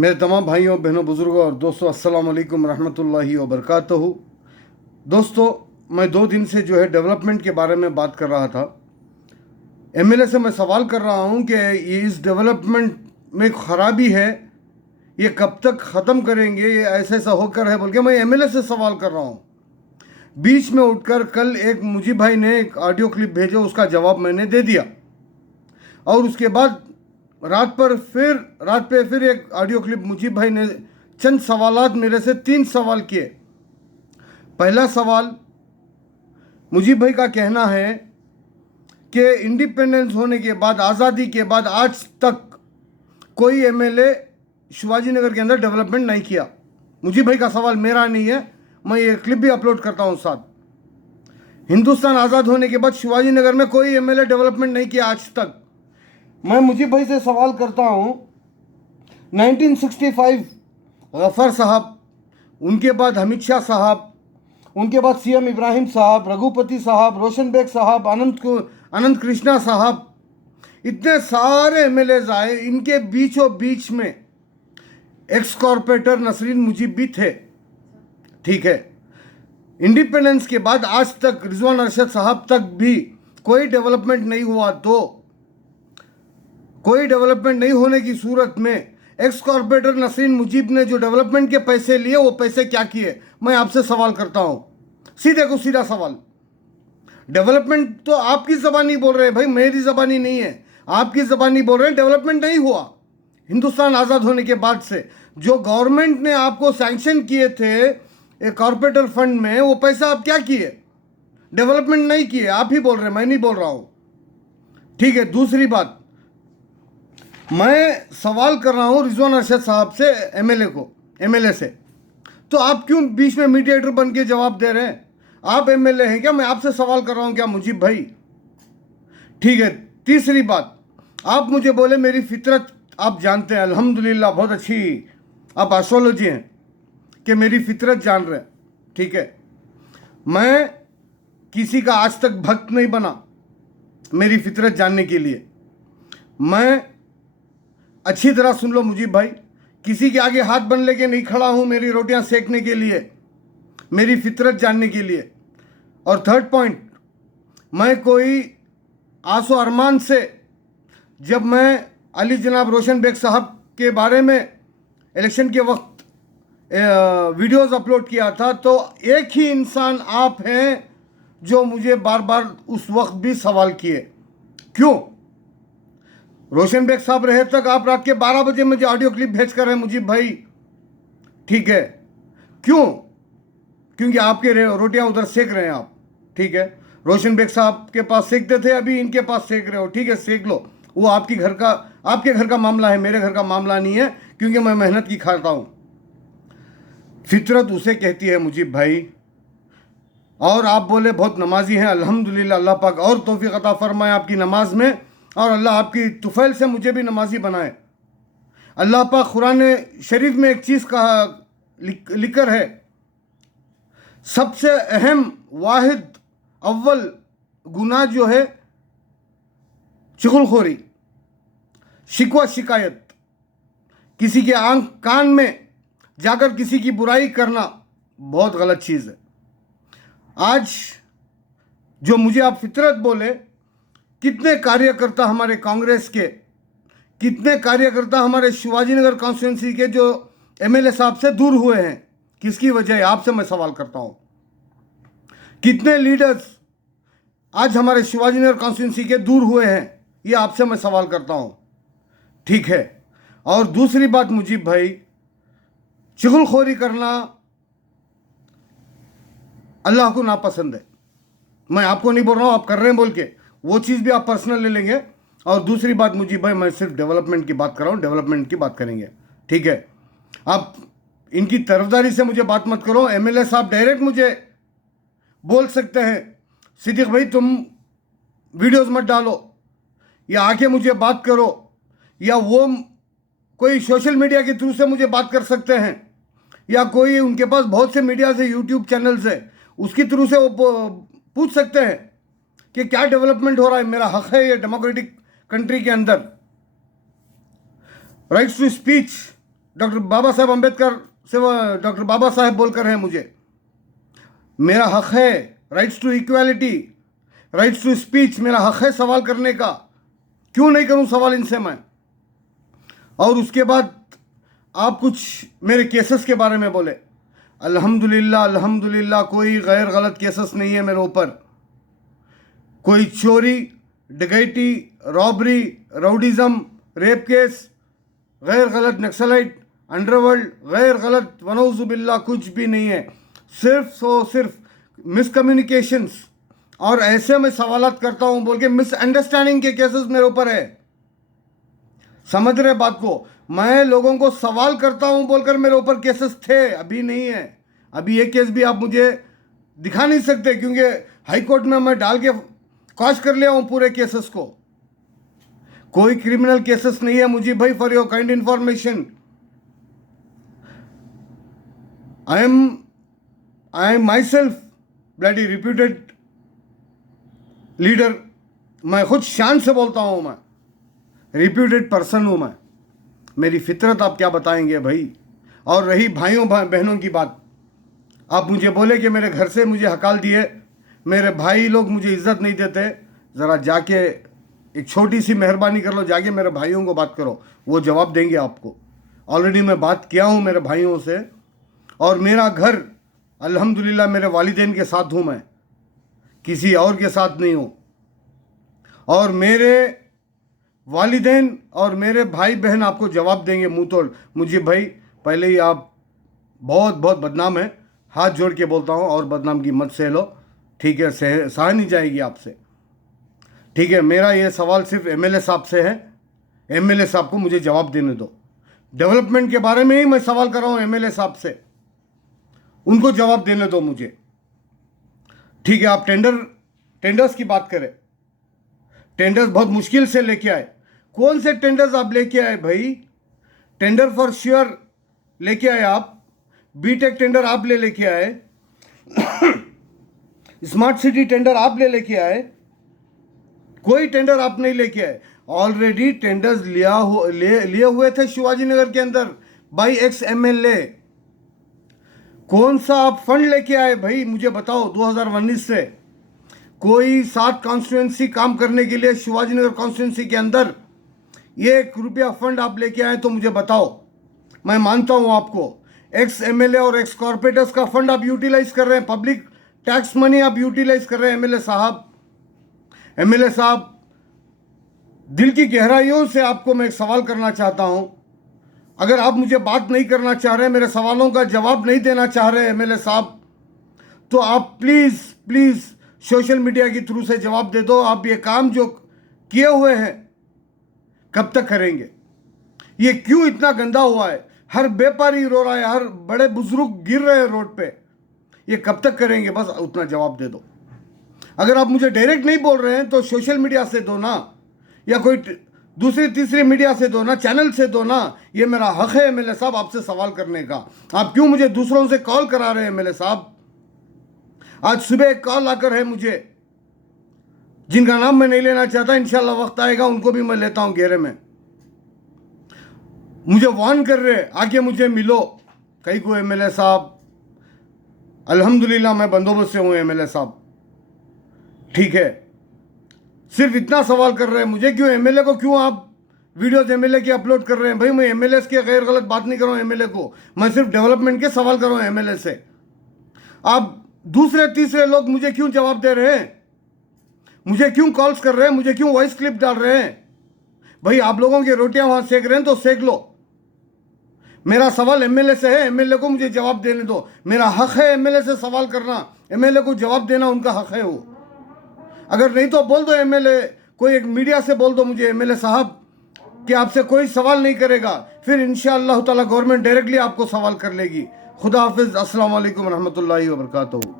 मेरे तमाम भाइयों बहनों बुज़ुर्गों और दोस्तों अस्सलाम वालेकुम रहमतुल्लाहि व बरकातहू। दोस्तों, मैं 2 दिन से जो है डेवलपमेंट के बारे में बात कर रहा था। एमएलए से मैं सवाल कर रहा हूं कि ये इस डेवलपमेंट में ख़राबी है, ये कब तक ख़त्म करेंगे, ये ऐसा ऐसा होकर है बोल के मैं एमएलए से सवाल कर रहा हूं। बीच में उठकर कल एक मुजीब भाई ने एक ऑडियो क्लिप भेजा, उसका जवाब मैंने दे दिया और उसके बाद रात पे फिर एक ऑडियो क्लिप मुजीब भाई ने चंद सवालात मेरे से 3 सवाल किए। पहला सवाल, मुजीब भाई का कहना है कि इंडिपेंडेंस होने के बाद, आज़ादी के बाद आज तक कोई एमएलए शिवाजी नगर के अंदर डेवलपमेंट नहीं किया। मुजीब भाई का सवाल मेरा नहीं है, मैं ये क्लिप भी अपलोड करता हूँ साथ। हिंदुस्तान आज़ाद होने के बाद शिवाजी नगर में कोई एमएलए डेवलपमेंट नहीं किया आज तक। मैं मुजीब भाई से सवाल करता हूँ, 1965 गफ़र साहब, उनके बाद हमीद शाह साहब, उनके बाद सीएम इब्राहिम साहब, रघुपति साहब, रोशन बेग साहब, अनंत कृष्णा साहब, इतने सारे एमएलएज आए। इनके बीचों बीच में एक्स कॉर्पोरेटर नसरीन मुजीब भी थे, ठीक है। इंडिपेंडेंस के बाद आज तक रिजवान अरशद साहब तक भी कोई डेवलपमेंट नहीं हुआ, तो कोई डेवलपमेंट नहीं होने की सूरत में एक्स कॉर्पोरेटर नसरीन मुजीब ने जो डेवलपमेंट के पैसे लिए, वो पैसे क्या किए, मैं आपसे सवाल करता हूं। सीधे को सीधा सवाल। डेवलपमेंट तो आपकी ज़बानी बोल रहे हैं भाई, मेरी ज़बानी नहीं है, आपकी ज़बानी बोल रहे हैं। डेवलपमेंट नहीं हुआ हिंदुस्तान आज़ाद होने के बाद से। जो गवर्नमेंट ने आपको सैंक्शन किए थे एक कॉर्पोरेटर फंड में, वो पैसा आप क्या किए? डेवलपमेंट नहीं किए, आप ही बोल रहे हैं, मैं नहीं बोल रहा हूं, ठीक है। दूसरी बात, मैं सवाल कर रहा हूँ रिजवान अरशद साहब से, एमएलए से, तो आप क्यों बीच में मीडिएटर बन के जवाब दे रहे हैं? आप एमएलए हैं क्या? मैं आपसे सवाल कर रहा हूँ क्या मुजीब भाई? ठीक है। तीसरी बात, आप मुझे बोले मेरी फितरत आप जानते हैं, अल्हम्दुलिल्लाह बहुत अच्छी आप एस्ट्रोलॉजी हैं कि मेरी फितरत जान रहे हैं, ठीक है। मैं किसी का आज तक भक्त नहीं बना मेरी फितरत जानने के लिए। मैं अच्छी तरह सुन लो मुजीब भाई, किसी के आगे हाथ बन लेके नहीं खड़ा हूं मेरी रोटियां सेकने के लिए, मेरी फितरत जानने के लिए। और थर्ड पॉइंट, मैं कोई आसो अरमान से, जब मैं अली जनाब रोशन बेग साहब के बारे में इलेक्शन के वक्त वीडियोस अपलोड किया था, तो एक ही इंसान आप हैं जो मुझे बार बार उस वक्त भी सवाल किए। क्यों? रोशन बेग साहब रहे तक आप रात के 12 बजे मुझे ऑडियो क्लिप भेज कर रहे हैं मुजीब भाई, ठीक है। क्यों? क्योंकि आपके रोटियां उधर सेक रहे हैं आप, ठीक है। रोशन बेग साहब के पास सेकते थे, अभी इनके पास सेक रहे हो, ठीक है, सेक लो। वो आपके घर का मामला है, मेरे घर का मामला नहीं है, क्योंकि मैं मेहनत की खाता हूं। फितरत उसे कहती है मुजीब भाई। और आप बोले बहुत नमाजी हैं, अल्हम्दुलिल्लाह, अल्लाह पाक और तौफीक अता फरमाए आपकी नमाज में, और अल्लाह आपकी तुफैल से मुझे भी नमाजी बनाए। अल्लाह पाक कुरान शरीफ में एक चीज़ कहा लिखकर है, सबसे अहम वाहिद अव्वल गुनाह जो है चुगलखोरी, शिकवा शिकायत, किसी के आंख कान में जाकर किसी की बुराई करना बहुत गलत चीज़ है। आज जो मुझे आप फितरत बोले, कितने कार्यकर्ता हमारे कांग्रेस के, कितने कार्यकर्ता हमारे शिवाजी नगर कॉन्स्टिट्यूंसी के जो एमएलए साहब से दूर हुए हैं, किसकी वजह है? आपसे मैं सवाल करता हूं। कितने लीडर्स आज हमारे शिवाजी नगर कॉन्स्टिट्यूंसी के दूर हुए हैं, ये आपसे मैं सवाल करता हूं, ठीक है। और दूसरी बात मुजीब भाई, चुगलखोरी करना अल्लाह को नापसंद है। मैं आपको नहीं बोल रहा हूं, आप कर रहे हैं बोल के, वो चीज़ भी आप पर्सनल ले लेंगे। और दूसरी बात मुजीब भाई, मैं सिर्फ डेवलपमेंट की बात कर रहा हूँ, डेवलपमेंट की बात करेंगे, ठीक है। आप इनकी तरफदारी से मुझे बात मत करो। एमएलए साहब डायरेक्ट मुझे बोल सकते हैं, सिद्दीक भाई तुम वीडियोस मत डालो, या आके मुझे बात करो, या वो कोई सोशल मीडिया के थ्रू से मुझे बात कर सकते हैं, या कोई उनके पास बहुत से मीडिया से यूट्यूब चैनल्स है, उसके थ्रू से वो पूछ सकते हैं कि क्या डेवलपमेंट हो रहा है। मेरा हक है ये डेमोक्रेटिक कंट्री के अंदर, rights to speech doctor Baba Saheb Ambedkar से वो डॉक्टर बाबा साहेब बोलकर हैं मुझे। मेरा हक है, rights to equality, rights to speech, मेरा हक है सवाल करने का। क्यों नहीं करूं सवाल इनसे मैं? और उसके बाद आप कुछ मेरे केसेस के बारे में बोले। अल्हम्दुलिल्लाह अल्हम्दुलिल्लाह, कोई गैर गलत केसेस नहीं है मेरे ऊपर। कोई चोरी, डकैती, रॉबरी, राउडिज़म, रेप केस, गैर गलत नक्सलाइट, अंडरवर्ल्ड, गैर गलत वनौजुबिल्ला कुछ भी नहीं है। सिर्फ मिसकम्युनिकेशंस और ऐसे में सवालात करता हूँ बोल के मिसअंडरस्टैंडिंग के केसेस मेरे ऊपर है। समझ रहे बात को? मैं लोगों को सवाल करता हूँ बोलकर मेरे ऊपर केसेस थे, अभी नहीं है। अभी ये केस भी आप मुझे दिखा नहीं सकते क्योंकि हाई कोर्ट में मैं डाल के कॉश कर लिया हूँ पूरे केसेस को। कोई क्रिमिनल केसेस नहीं है मुझे भाई, for your kind information. I am my self bloody reputed leader. मैं खुद शान से बोलता हूँ, मैं रिप्यूटेड पर्सन हूँ मैं। मेरी फितरत आप क्या बताएंगे भाई? और रही भाइयों बहनों की बात, आप मुझे बोले कि मेरे घर से मुझे हकाल दिए, मेरे भाई लोग मुझे इज्जत नहीं देते। ज़रा जाके एक छोटी सी मेहरबानी कर लो, जाके मेरे भाइयों को बात करो, वो जवाब देंगे आपको। ऑलरेडी मैं बात किया हूँ मेरे भाइयों से। और मेरा घर अल्हम्दुलिल्लाह मेरे वालिदैन के साथ हूँ मैं, किसी और के साथ नहीं हूँ। और मेरे वालिदैन और मेरे भाई बहन आपको जवाब देंगे मुंह तोड़। मुझे भाई पहले ही आप बहुत बहुत बदनाम है, हाथ जोड़ के बोलता हूँ, और बदनाम की मत सह लो, ठीक है? सह नहीं जाएगी आपसे, ठीक है? मेरा ये सवाल सिर्फ एमएलए साहब से है। एमएलए साहब को मुझे जवाब देने दो। डेवलपमेंट के बारे में ही मैं सवाल कर रहा हूँ एमएलए साहब से, उनको जवाब देने दो मुझे, ठीक है? आप टेंडर्स की बात करें, टेंडर्स बहुत मुश्किल से लेके आए। कौन से टेंडर्स आप लेके आए भाई? टेंडर फॉर श्योर लेके आए आप, बीटेक टेंडर आप लेके आए, स्मार्ट सिटी टेंडर आप लेके आए, कोई टेंडर आप नहीं लेके आए। ऑलरेडी टेंडर्स लिए हुए थे शिवाजी नगर के अंदर बाई एक्स एमएलए। कौन सा आप फंड लेके आए भाई मुझे बताओ? 2019 से कोई 7 कॉन्स्टिट्यूंसी काम करने के लिए शिवाजी नगर कॉन्स्टिट्यूंसी के अंदर 1 रुपया फंड आप लेके आए तो मुझे बताओ। मैं मानता हूं आपको, एक्स एमएलए और एक्स कॉर्पोरेटर्स का फंड आप यूटिलाइज कर रहे हैं, पब्लिक टैक्स मनी आप यूटिलाइज कर रहे हैं। एमएलए साहब, दिल की गहराइयों से आपको मैं एक सवाल करना चाहता हूं। अगर आप मुझे बात नहीं करना चाह रहे, मेरे सवालों का जवाब नहीं देना चाह रहे एमएलए साहब, तो आप प्लीज़ सोशल मीडिया के थ्रू से जवाब दे दो। आप ये काम जो किए हुए हैं कब तक करेंगे? ये क्यों इतना गंदा हुआ है? हर व्यापारी रो रहा है, हर बड़े बुजुर्ग गिर रहे हैं रोड पे। ये कब तक करेंगे? बस उतना जवाब दे दो। अगर आप मुझे डायरेक्ट नहीं बोल रहे हैं तो सोशल मीडिया से दो ना, या कोई दूसरी तीसरी मीडिया से दो ना, चैनल से दो ना। ये मेरा हक है एमएलए साहब आपसे सवाल करने का। आप क्यों मुझे दूसरों से कॉल करा रहे हैं एमएलए साहब? आज सुबह एक कॉल आकर है मुझे, जिनका नाम मैं नहीं लेना चाहता, इंशाल्लाह वक्त आएगा उनको भी मैं लेता हूं घेरे में। मुझे वार्न कर रहे, आके मुझे मिलो। कहीं को एमएलए साहब, अल्हम्दुलिल्लाह मैं बंदोबस्त से हूँ एमएलए साहब, ठीक है? सिर्फ इतना सवाल कर रहे हैं मुझे, क्यों एमएलए को क्यों आप वीडियोस एमएलए की अपलोड कर रहे हैं? भाई मैं एमएलए के गैर गलत बात नहीं कर रहा हूँ एमएलए को, मैं सिर्फ डेवलपमेंट के सवाल कर रहा हूँ एमएलए से। आप दूसरे तीसरे लोग मुझे क्यों जवाब दे रहे हैं? मुझे क्यों कॉल्स कर रहे हैं? मुझे क्यों वॉइस क्लिप डाल रहे हैं? भाई आप लोगों की रोटियां वहां सेक रहे हैं तो सेक लो। मेरा सवाल एमएलए से है, एमएलए को मुझे जवाब देने दो। मेरा हक है एमएलए से सवाल करना, एमएलए को जवाब देना उनका हक है वो। अगर नहीं तो बोल दो एमएलए, कोई एक मीडिया से बोल दो मुझे एमएलए साहब कि आपसे कोई सवाल नहीं करेगा, फिर इंशाअल्लाह ताला गवर्नमेंट डायरेक्टली आपको सवाल कर लेगी। खुदा हाफिज़, अस्सलाम वालेकुम रहमतुल्लाहि व बरकातहू।